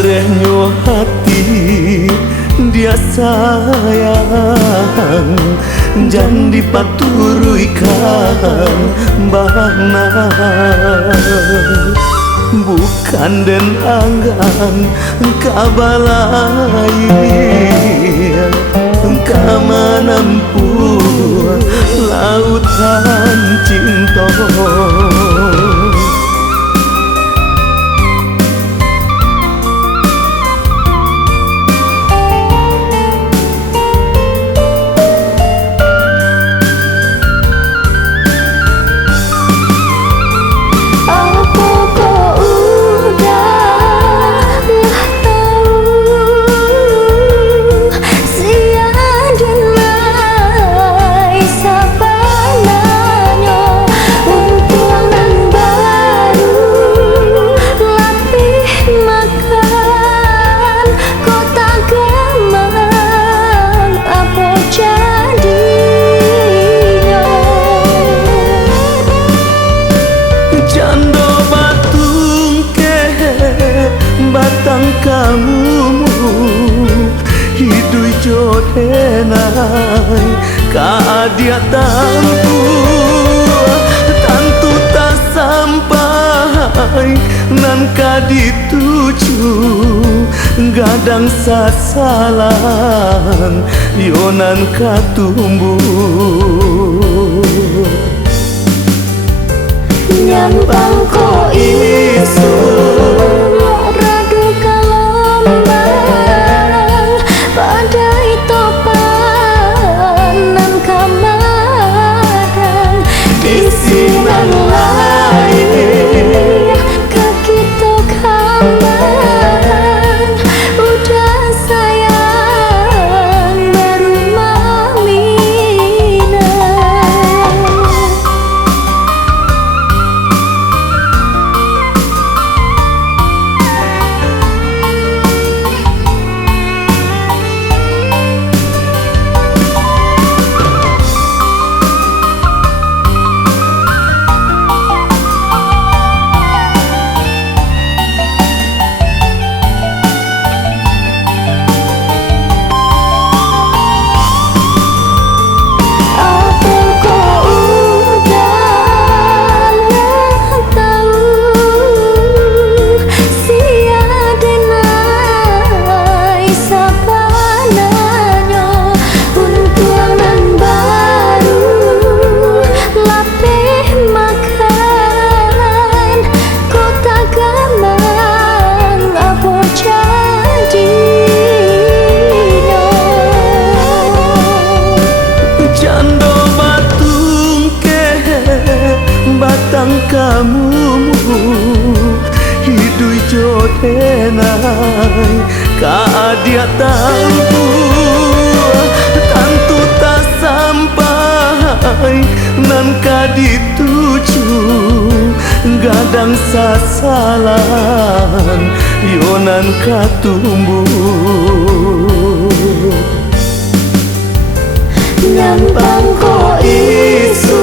Arehnya hati dia sayang, jangan dipaturuikan bahna. Bukan den anggan kabalai kamanampu lautan cinta. Kamu hidup jodenai kadia tampu tantu tak sampai nan kadituju gadang sasalan yonan katumbuh nyambang ko isu kamu hidup jodenai kadia tampu tantu tak sampai nan kadituju gadang sasalan yonan katumbuh nyambang ko isu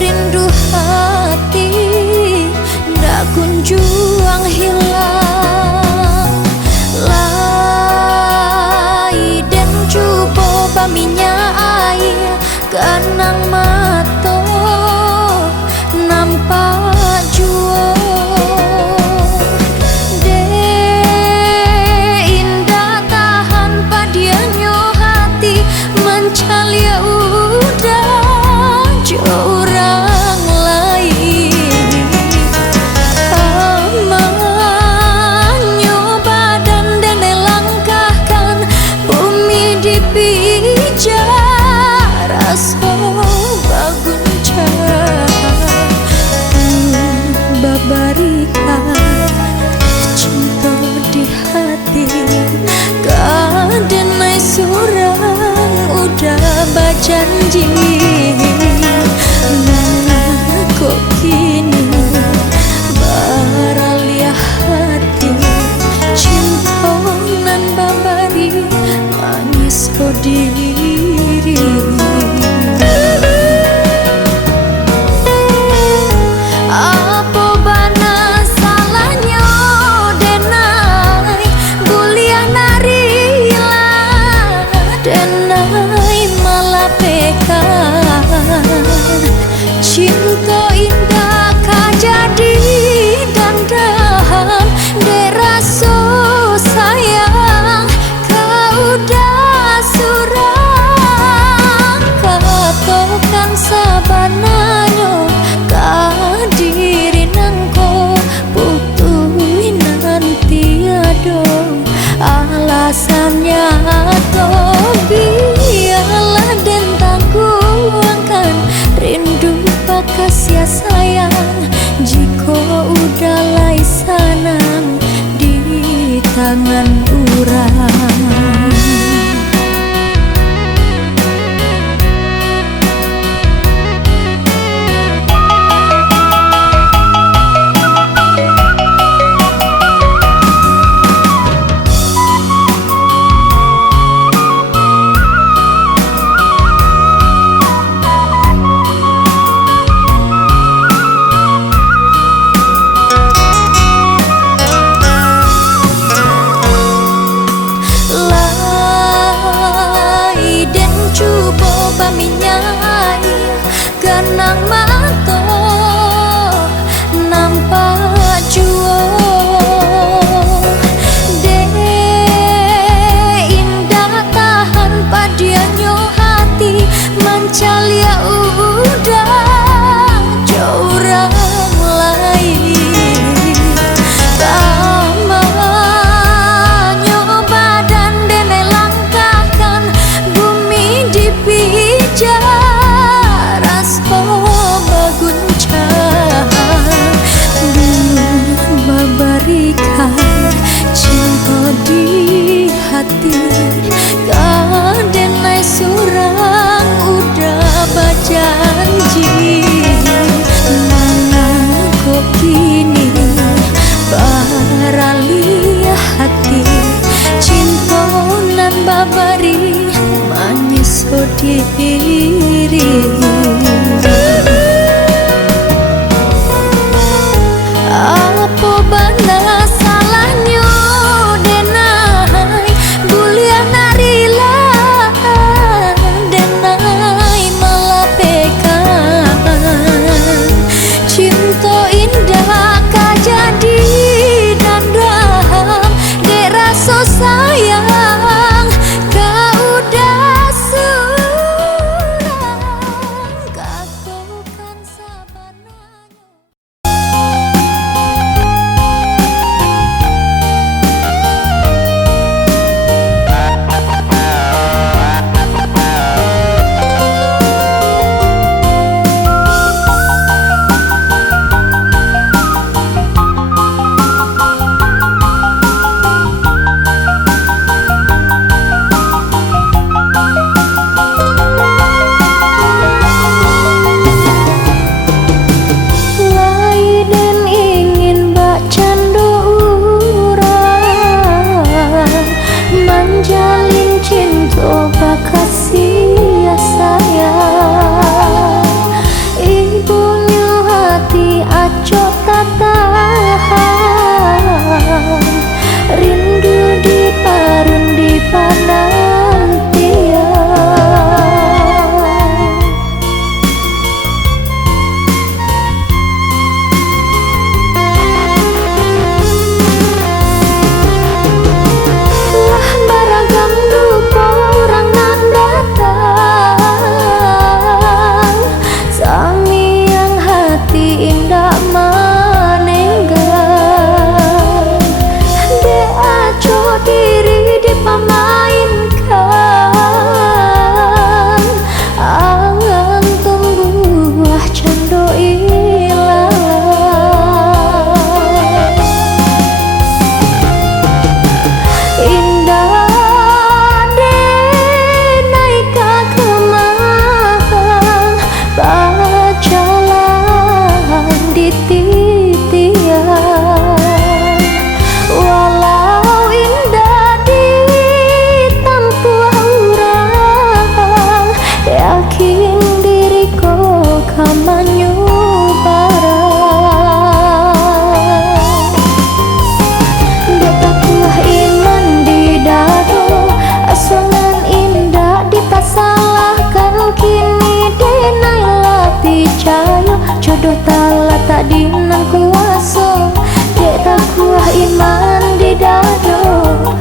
rindu hati ndak kunjung hilang lai dan cubo baminya air kenang mato nampak jua kini baralia hati cinta nan babari manis diri. Apa bana salahnya denai guliah narila denai malapekan cinta indah titian. Walau indah ditempuh orang, yakin diriku kamanyu barang. Datakulah iman di dado, asuhan indah dipasalahkan. Kini denailah picayo, jodoh tala tak dinan kuasa. Datakulah iman di dado,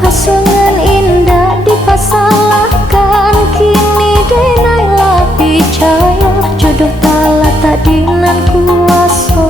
asuhan indah dipasalahkan. Kini denailah picayo, jodoh tala tak dinan kuasa.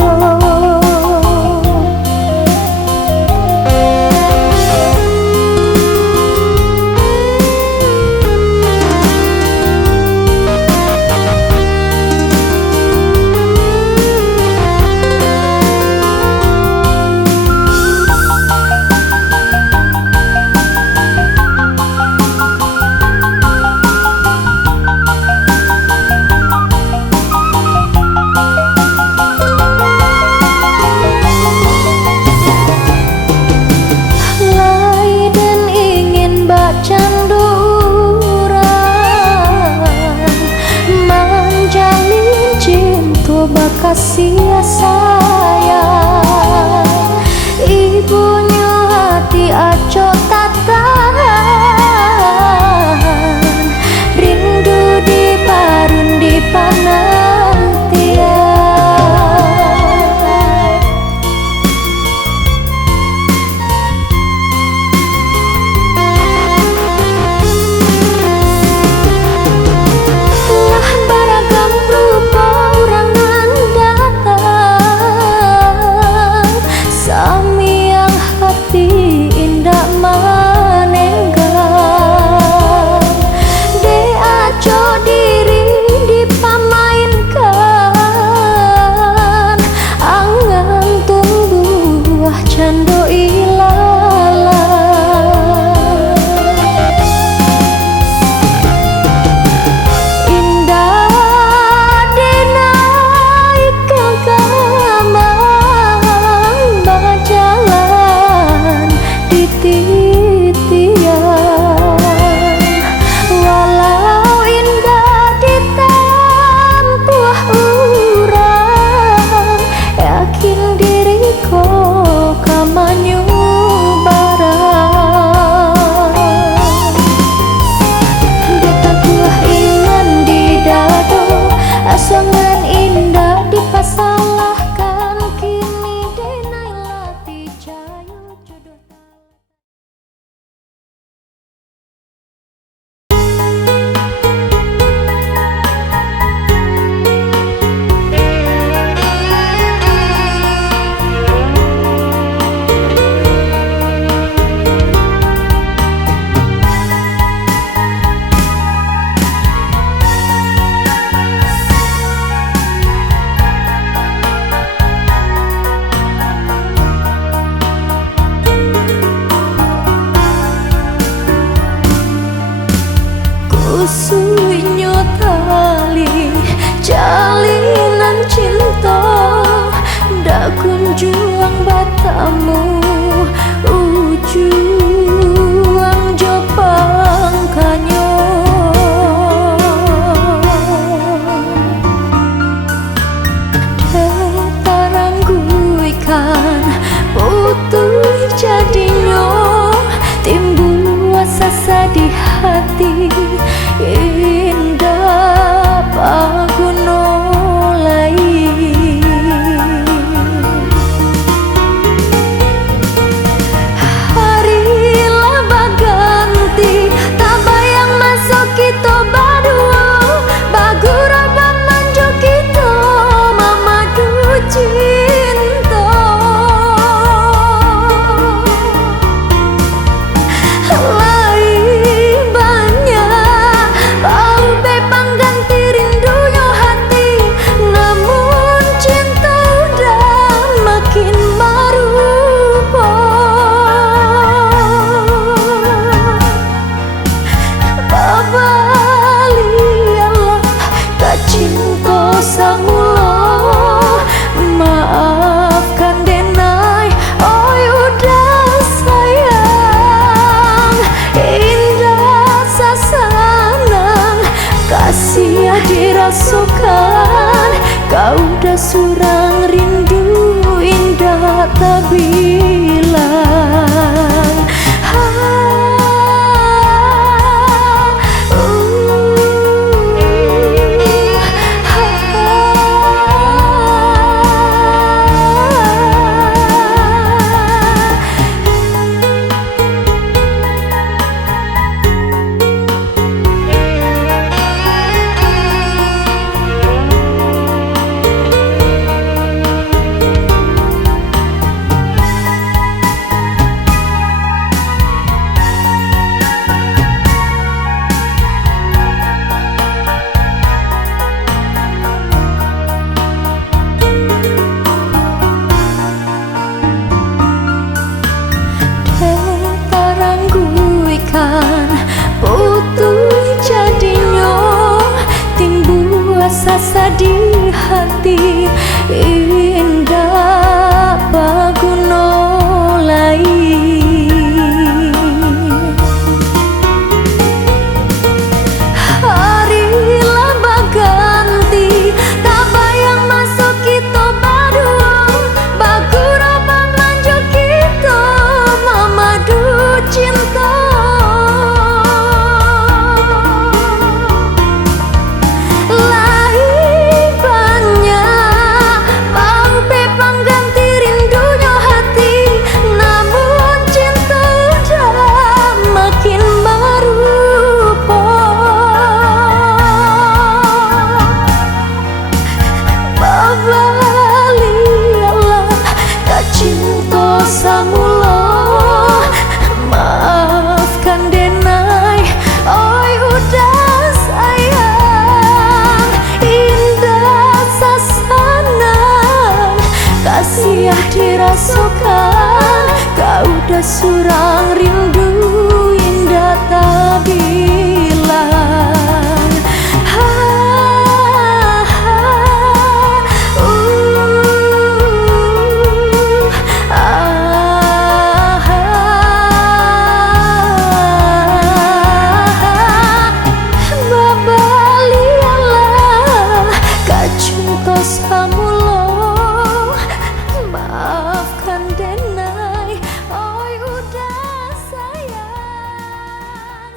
Kasih sayang, ibunya hati aco tak tahan. Rindu di parun di panantian. Lah baragam rupa orang sami yang hati indah manenggang. De aco diri dipamainkan, angan tumbuh cando ilalang. Indah denaikan kamang jalan di titian. Walau indah ditempuh orang, yakin diriku kamanyu barang. Datakulah iman di dado, asuhan indah dipasalahkan. Kini denailah picayo, jodoh kusuinyo tali jalinan cinta. Ndak kunjuang batamu ujuang jopang kanyo. Tarangguikan putuh jadinyo, timbul wasasa di hati. Indah pagunolai, rasakan, kau udah surang rindu indah tak bilang. Babalialah kacunto samulo, maafkan denai, oi udah sayang.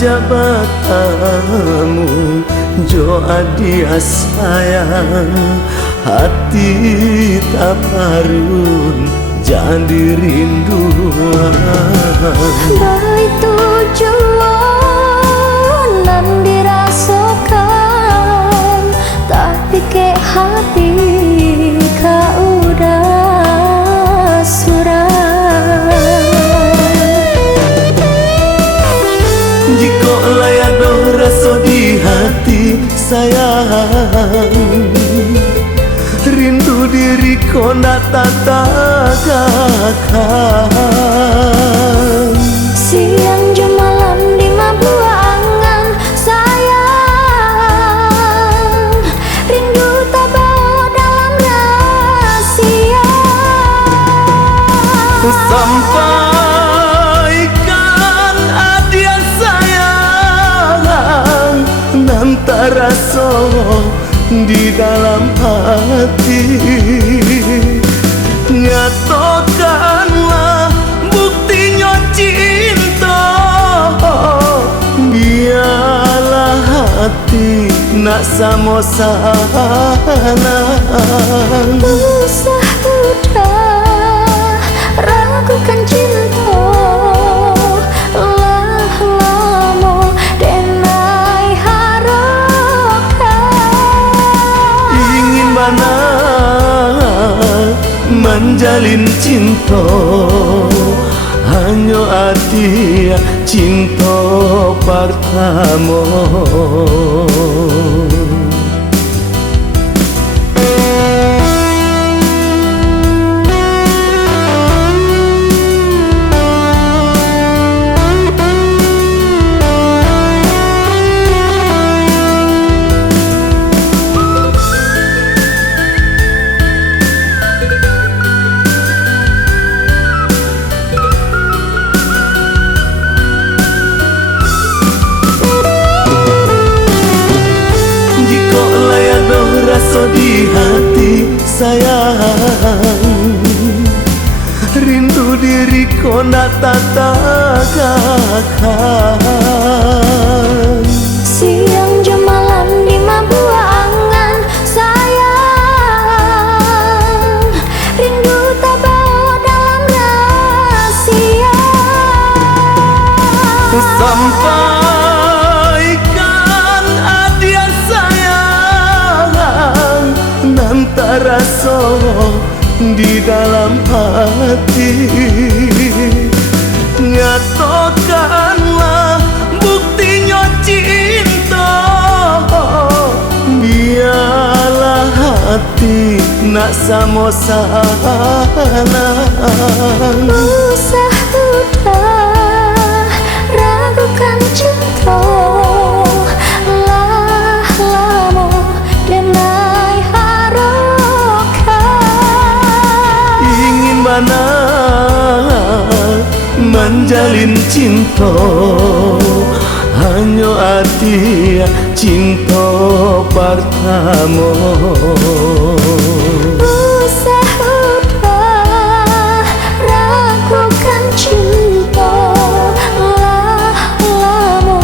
jabatamu jo adia sayang hati tak parun jadi rinduan baik tujuan dan dirasakan tapi ke hati kau udah suram. Jika layado rasa di hati sayang rindu diri kona tatagakan Siang jam malam di mabuangan sayang rindu tak bawa dalam rahasia sampaikan adia sayang nanti rasa di dalam hati nyatakanlah buktinya cinta biarlah hati nak sama sana usah udah ragukan cinta lah lama denai harokan ingin mana menjalin cinta hanya hati cinta pertama rasa di hati sayang rindu diri kona tatagakan siang jam malam di mabuangan sayang rindu tak bawa dalam rahasia sampaikan adia sayang nanti rasa di dalam hati nyatakanlah buktinya cinta biarlah hati nak sama sana usah udah ragukan cinta lah lama denai harokan ingin mana menjalin cinta hanya hati cinta pertama usah udah ragukan cinta lah lama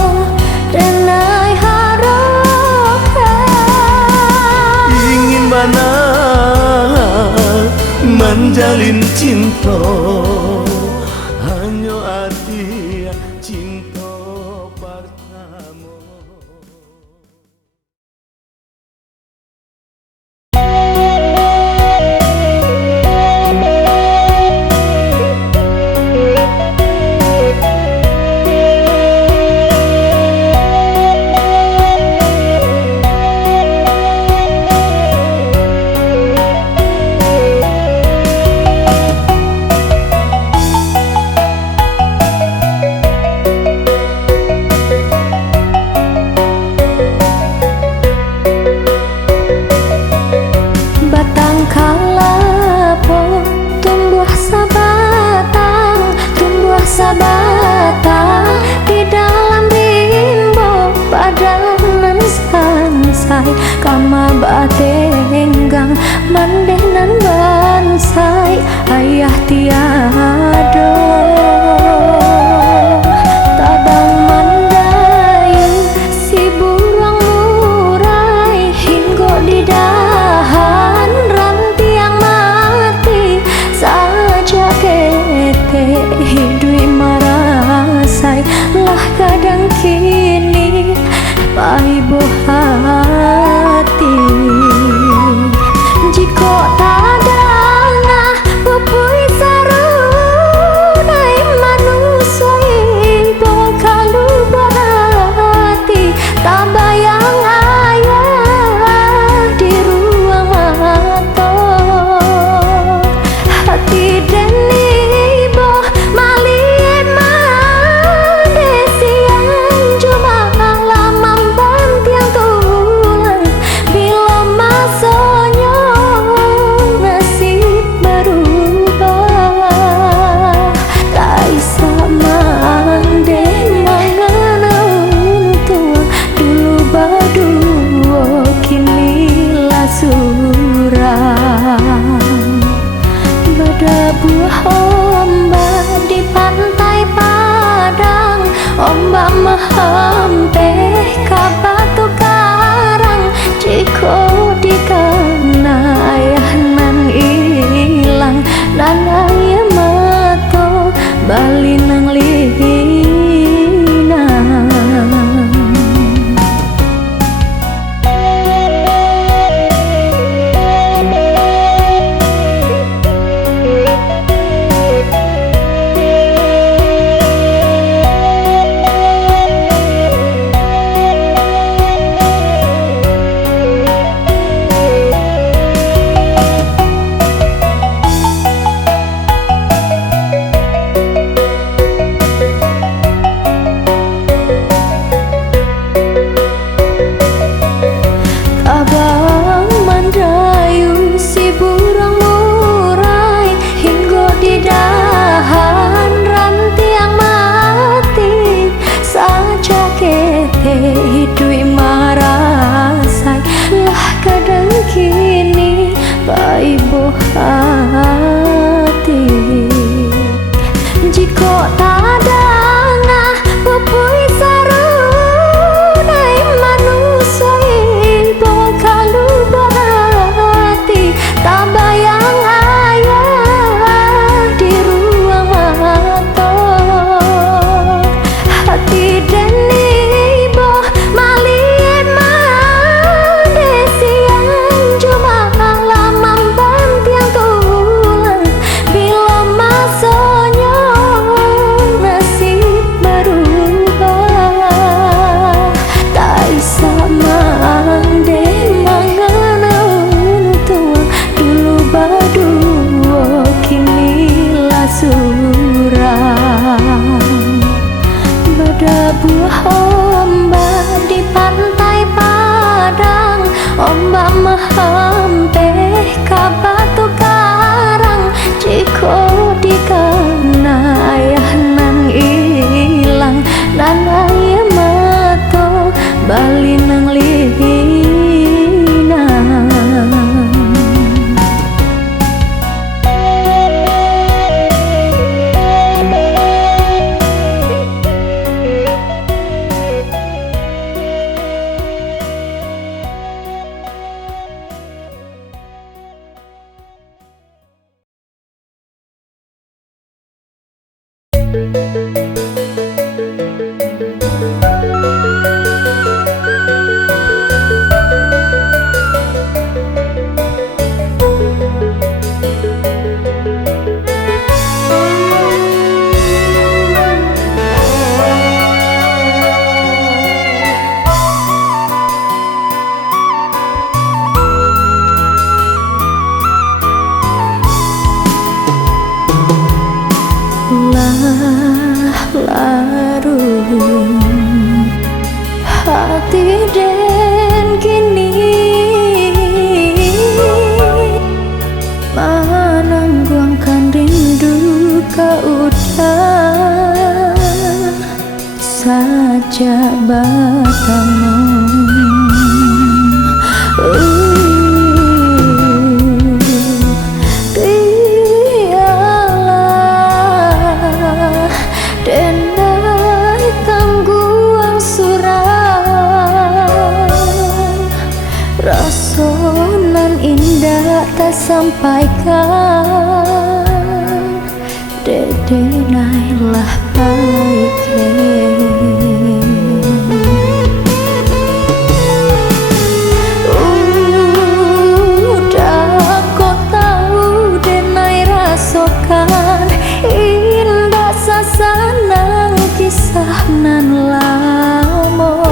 denai harokan ingin mana menjalin cinta hanya hati cinta pertama. Sabatang di dalam rimbo padanan sansai kama batenggang mandenan bansai ayah tiada tadang mandang buah ombak di pantai Padang, ombak menghampeh ka batu karang. Jika dikana ayah nan ilang, dan ayah mato bali nang lina. Abang mendayu si burung murai, hingga di dahan ranti yang mati. Saja kete hidui marasai, lah kadang kini bai buh hati. Jika tak ada ngah pupui sarunai manusia ibu kalu berhati, tak bayang ayah di ruang mata. Hati dan ibu maliet mande siang cuma lama bantiang tulang. Bila masanya nasib berubah, tak sama ande mangan tuang. Dulu berdua kini lah suram. Pada buah ombak di pantai Padang, ombak menghampeh ka batu karang. Jika dikana ayah nan ilang, dan ayah mato bali nang lina. Larut hati dan kini menangguangkan rindu kau udah saja batang. Rasonan indah tak sampaikan, dede nailah baike. Udah kau tahu denai rasokan, indah sasanang kisah nan lamo.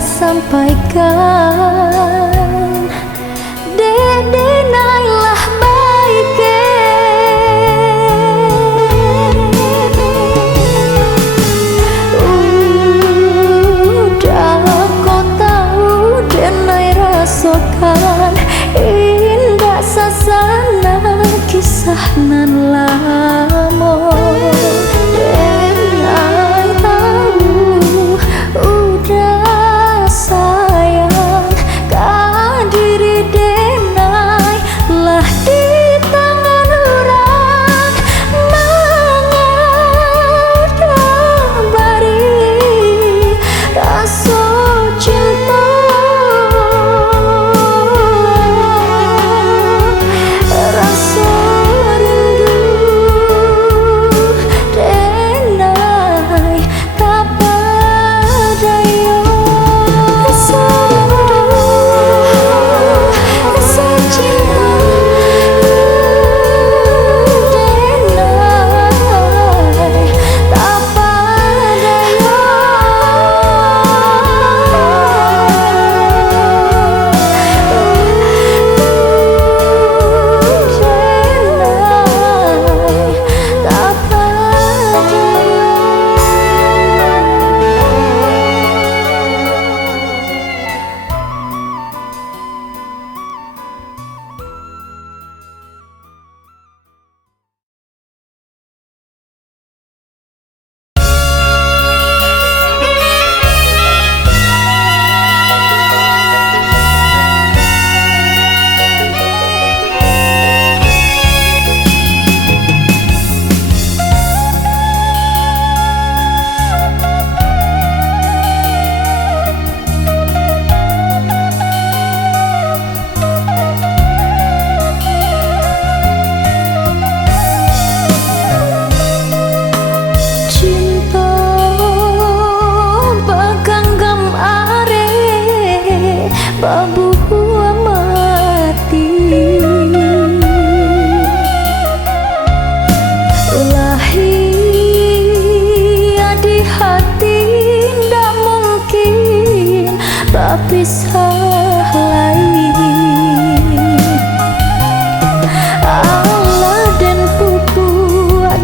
sampaikan, Dede nailah baike. Udah kau tahu denai rasakan, indah sasana kisah nan lamo. Denai tahu udah sayang, kadiri denai lah di tangan orang. Mengada bari rasa cinta, rasa rindu. Denai tak berdaya. Rasa rindu, rasa cinta. Denai tak berdaya. Tak cinta baganggam are babu mati, lahir di hati ndak mungkin berpisah lagi. Allah dan pupu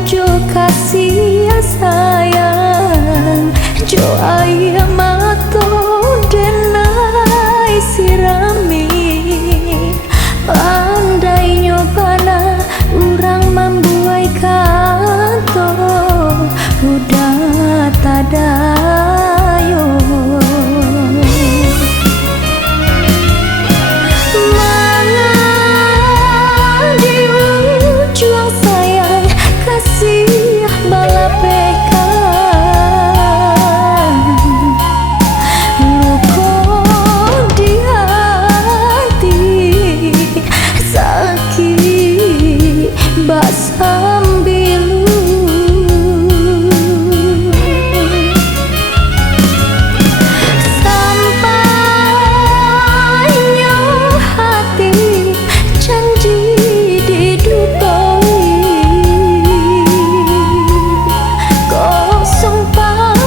jo kasih sayang, jo ayah mato denai sirami. Pandai nyobana urang membuai kanto, udah tadayo. Di ujung sayang kasih balapekan, luka di hati sakit bak sambilu. Sampainya hati janji didupoi, kosong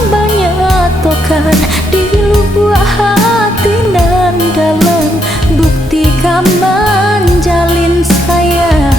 banyak tokan di lubuk hati nan dalam, bukti kaman jalin sayang.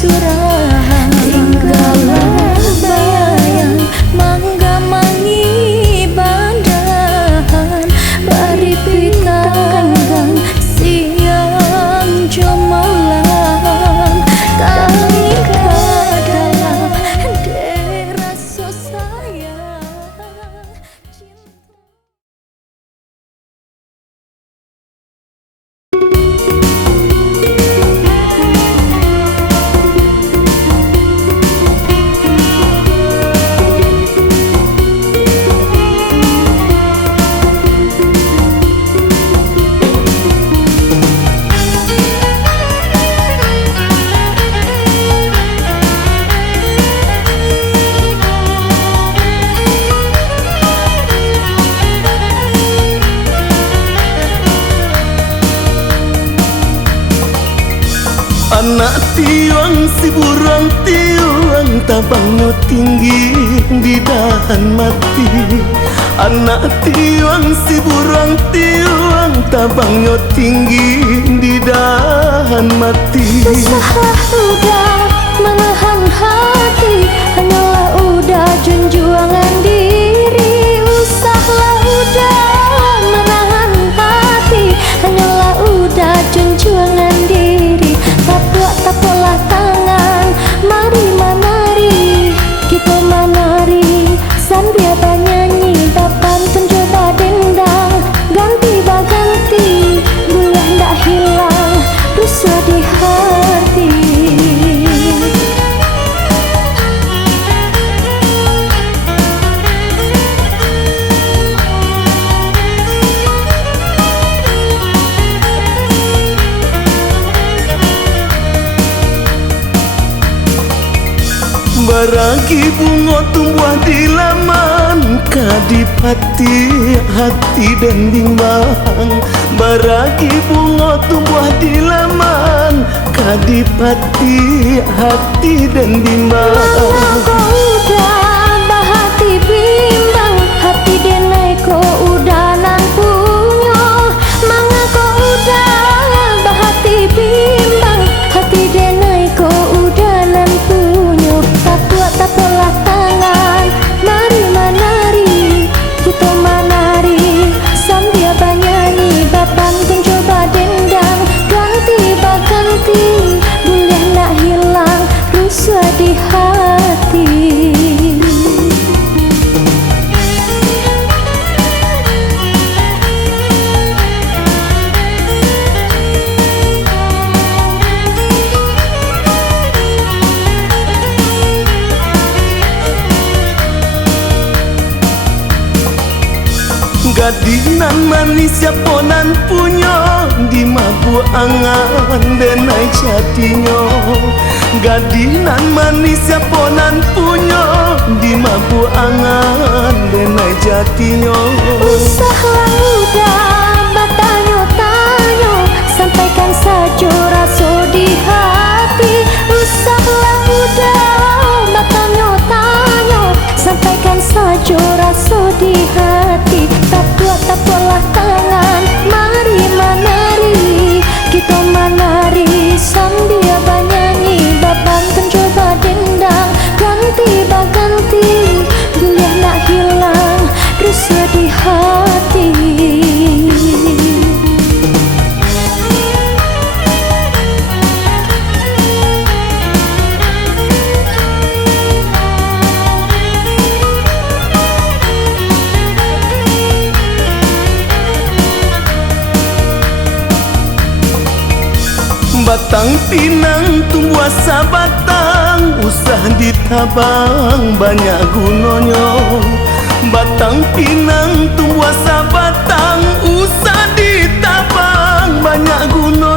surah. Tinggallah bayang mangga mangi bandahan bari pitanggang siang jomalan kami dalam deraso sayang cinta. Anak tiwang si burung tiwang tabangnya tinggi di dahan mati. Anak tiwang si burung tiwang tabangnya tinggi di dahan mati. Usahlah udah menahan hati, hanyalah udah junjungan diri. Usahlah udah menahan hati, hanyalah udah junjungan diri. Tapolah tangan, mari menari, kita menari sambil bernyanyi. Bapantun coba dendang, ganti baganti, boleh ndak hilang rasa di hati. Baragi bunga tumbuh di laman, kadipati hati dan bimbang. Baragi bunga tumbuh di laman, kadipati hati dan bimbang. Mana kau udah bahati bimbang, hati denai kau udah nan punyo. Mana kau udah bahati bimbang, hati denai kau udah nan punyo. Tapolah tangan, mari menari, kita menari sambil bernyanyi. Bapantun coba dendang, ganti baganti, boleh nak hilang rasa di hati. Gadinan manis siaponan punyo, di mabu angan denai jatinya. Gadinan manis siaponan punyo, di mabu angan denai jatinya. Usahlah udah bertanya-tanya, sampaikan saja rasa di hati. Usahlah udah bertanya-tanya, sampaikan saja rasa di hati. Tapolah tangan, mari menari, kita menari sambil bernyanyi. Bapantun coba dendang, ganti baganti, boleh nak hilang rasa di hati. Batang pinang tumbuh sabatang, usah ditabang banyak gunanya. Batang pinang tumbuh sabatang, usah ditabang banyak gunanya.